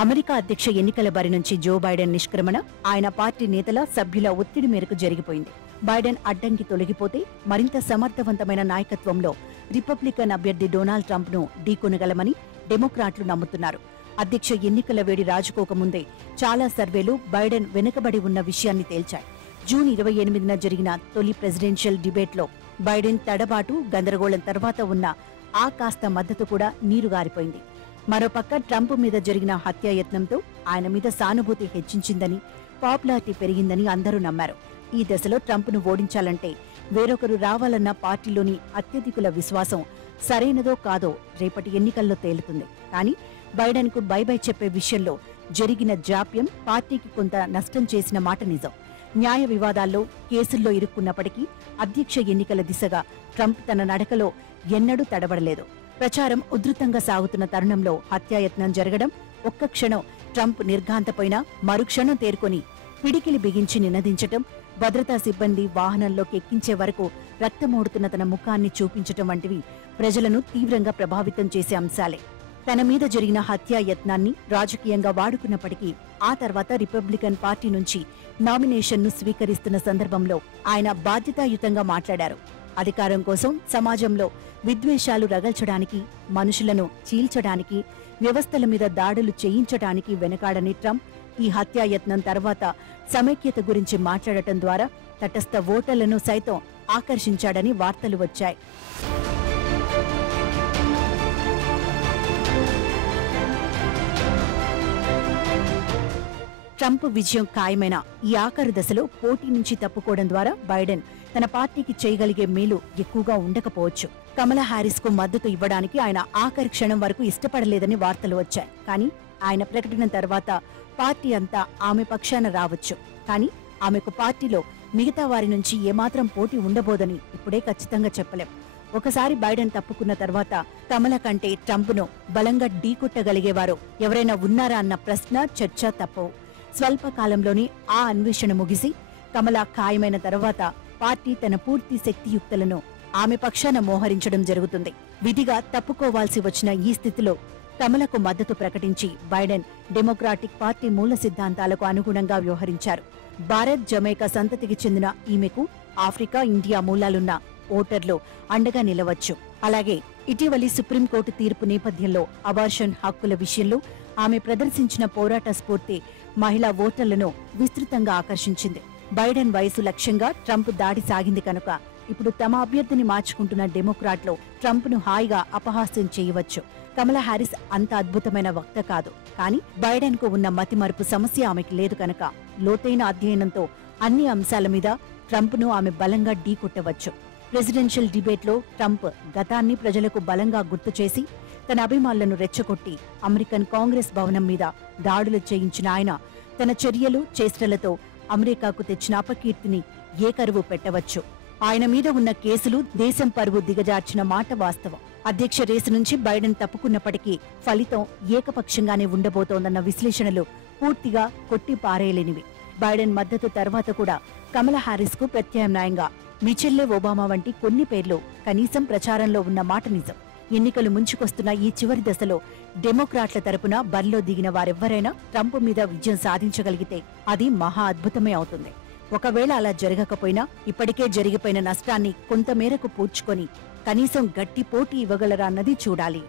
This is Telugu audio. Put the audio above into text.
అమెరికా అధ్యక్ష ఎన్నికల బరి నుంచి జో బైడెన్ నిష్క్రమణ ఆయన పార్టీ నేతల సభ్యుల ఒత్తిడి మేరకు జరిగిపోయింది. బైడెన్ అడ్డంకి తొలగిపోతే మరింత సమర్థవంతమైన నాయకత్వంలో రిపబ్లికన్ అభ్యర్థి డొనాల్డ్ ట్రంప్ ను ఢీకొనగలమని డెమోక్రాట్లు నమ్ముతున్నారు. అధ్యక్ష ఎన్నికల వేడి రాజుకోకముందే చాలా సర్వేలు బైడెన్ వెనుకబడి ఉన్న విషయాన్ని తేల్చాయి. జూన్ 28న జరిగిన తొలి ప్రెసిడెన్షియల్ డిబేట్లో బైడెన్ తడబాటు గందరగోళం తర్వాత ఉన్న ఆ కాస్త మద్దతు కూడా నీరుగారిపోయింది. మరోపక్క ట్రంప్ మీద జరిగిన హత్యాయత్నంతో ఆయన మీద సానుభూతి హెచ్చించిందని, పాపులారిటీ పెరిగిందని అందరూ నమ్మారు. ఈ దశలో ట్రంప్ను ఓడించాలంటే వేరొకరు రావాలన్న పార్టీలోని అత్యధికుల విశ్వాసం సరైనదో కాదో రేపటి ఎన్నికల్లో తేలుతుంది. కానీ బైడెన్కు బై చెప్పే విషయంలో జరిగిన జాప్యం పార్టీకి కొంత నష్టం చేసిన మాట నిజం. న్యాయ వివాదాల్లో కేసుల్లో ఇరుక్కున్నప్పటికీ అధ్యక్ష ఎన్నికల దిశగా ట్రంప్ తన నడకలో ఎన్నడూ తడబడలేదు. ప్రచారం ఉధృతంగా సాగుతున్న తరుణంలో హత్యాయత్నం జరగడం, ఒక్క క్షణం ట్రంప్ నిర్ఘాంతపోయినా మరుక్షణం తేరుకొని పిడికిలి బిగించి నినదించటం, భద్రతా సిబ్బంది వాహనంలోకి ఎక్కించే వరకు రక్తమోడుతున్న తన ముఖాన్ని చూపించటం వంటివి ప్రజలను తీవ్రంగా ప్రభావితం చేసే అంశాలే. తన మీద జరిగిన హత్యాయత్నాన్ని రాజకీయంగా వాడుకున్నప్పటికీ ఆ తర్వాత రిపబ్లికన్ పార్టీ నుంచి నామినేషన్ను స్వీకరిస్తున్న సందర్భంలో ఆయన బాధ్యతాయుతంగా మాట్లాడారు. అధికారం కోసం సమాజంలో విద్వేషాలు రగల్చడానికి, మనుషులను చీల్చడానికి, వ్యవస్థల మీద దాడులు చేయించడానికి వెనకాడని ట్రంప్ ఈ హత్యాయత్నం తర్వాత సమైక్యత గురించి మాట్లాడటం ద్వారా తటస్థ ఓటర్లను సైతం ఆకర్షించాడని వార్తలు వచ్చాయి. ట్రంప్ విజయం ఖాయమైన ఈ ఆఖరు దశలో పోటీ నుంచి తప్పుకోవడం ద్వారా బైడెన్ తన పార్టీకి చేయగలిగే మేలు ఎక్కువగా ఉండకపోవచ్చు. కమలా హ్యారిస్ కు మద్దతు ఇవ్వడానికి ఆయన ఆఖరి క్షణం వరకు ఇష్టపడలేదని వార్తలు వచ్చాయి. కానీ ఆయన ప్రకటన తర్వాత పార్టీ అంతా ఆమె పక్షాన రావచ్చు. కానీ ఆమెకు పార్టీలో మిగతా వారి నుంచి ఏమాత్రం పోటీ ఉండబోదని ఇప్పుడే ఖచ్చితంగా చెప్పలేం. ఒకసారి బైడెన్ తప్పుకున్న తర్వాత కమల కంటే ట్రంప్ను బలంగా ఢీకొట్టగలిగేవారు ఎవరైనా ఉన్నారా అన్న ప్రశ్న, చర్చ తప్పవు. స్వల్ప కాలంలోనే ఆ అన్వేషణ ముగిసి కమల ఖాయమైన తర్వాత పార్టీ తన పూర్తి శక్తియుక్తులను ఆమె పక్షాన మోహరించడం జరుగుతుంది. విధిగా తప్పుకోవాల్సి వచ్చిన ఈ స్థితిలో కమలకు మద్దతు ప్రకటించి బైడెన్ డెమోక్రాటిక్ పార్టీ మూల సిద్ధాంతాలకు అనుగుణంగా వ్యవహరించారు. భారత్, జమైకా సంతతికి చెందిన ఈమెకు ఆఫ్రికా, ఇండియా మూలాలున్న ఓటర్లు అండగా నిలవచ్చు. అలాగే ఇటీవలి సుప్రీంకోర్టు తీర్పు నేపథ్యంలో అబార్షన్ హక్కుల విషయంలో ఆమె ప్రదర్శించిన పోరాట స్ఫూర్తి మహిళా ఓటర్లను విస్తృతంగా ఆకర్షించింది. బైడెన్ వయసు లక్ష్యంగా ట్రంప్ దాడి సాగింది కనుక ఇప్పుడు తమ అభ్యర్థిని మార్చుకుంటున్న డెమోక్రాట్లు ట్రంప్ను హాయిగా అపహాస్యం చేయవచ్చు. కమలా హ్యారిస్ అంత అద్భుతమైన వక్త కాదు. కానీ బైడెన్ కు ఉన్న మతిమరుపు సమస్య ఆమెకి లేదు కనుక లోతైన అధ్యయనంతో అన్ని అంశాల మీద ట్రంప్ను ఆమె బలంగా ఢీకొట్టవచ్చు. ప్రెసిడెన్షియల్ డిబేట్లో ట్రంప్ గతాన్ని ప్రజలకు బలంగా గుర్తుచేసి తన అభిమానులను రెచ్చగొట్టి అమెరికన్ కాంగ్రెస్ భవనం మీద దాడులు చేయించిన ఆయన తన చర్యలు, చేష్టలతో అమెరికాకు తెచ్చిన అపకీర్తిని ఏకరువు పెట్టవచ్చు. ఆయన మీద ఉన్న కేసులు దేశం పరువు దిగజార్చిన మాట వాస్తవం. అధ్యక్ష రేసు నుంచి బైడెన్ తప్పుకున్నప్పటికీ ఫలితం ఏకపక్షంగానే ఉండబోతోందన్న విశ్లేషణలు పూర్తిగా కొట్టి పారేయలేనివి. బైడెన్ మద్దతు తర్వాత కూడా కమలా హ్యారిస్ కు ప్రత్యామ్నాయంగా మిచెల్లే ఒబామా వంటి కొన్ని పేర్లు కనీసం ప్రచారంలో ఉన్న మాట నిజం. ఎన్నికలు ముంచుకొస్తున్న ఈ చివరి దశలో డెమోక్రాట్ల తరపున బరిలో దిగిన వారెవ్వరైనా ట్రంప్ మీద విజయం సాధించగలిగితే అది మహా అద్భుతమే అవుతుంది. ఒకవేళ అలా జరగకపోయినా ఇప్పటికే జరిగిపోయిన నష్టాన్ని కొంతమేరకు పూడ్చుకొని కనీసం గట్టి పోటీ ఇవ్వగలరా అన్నది చూడాలి.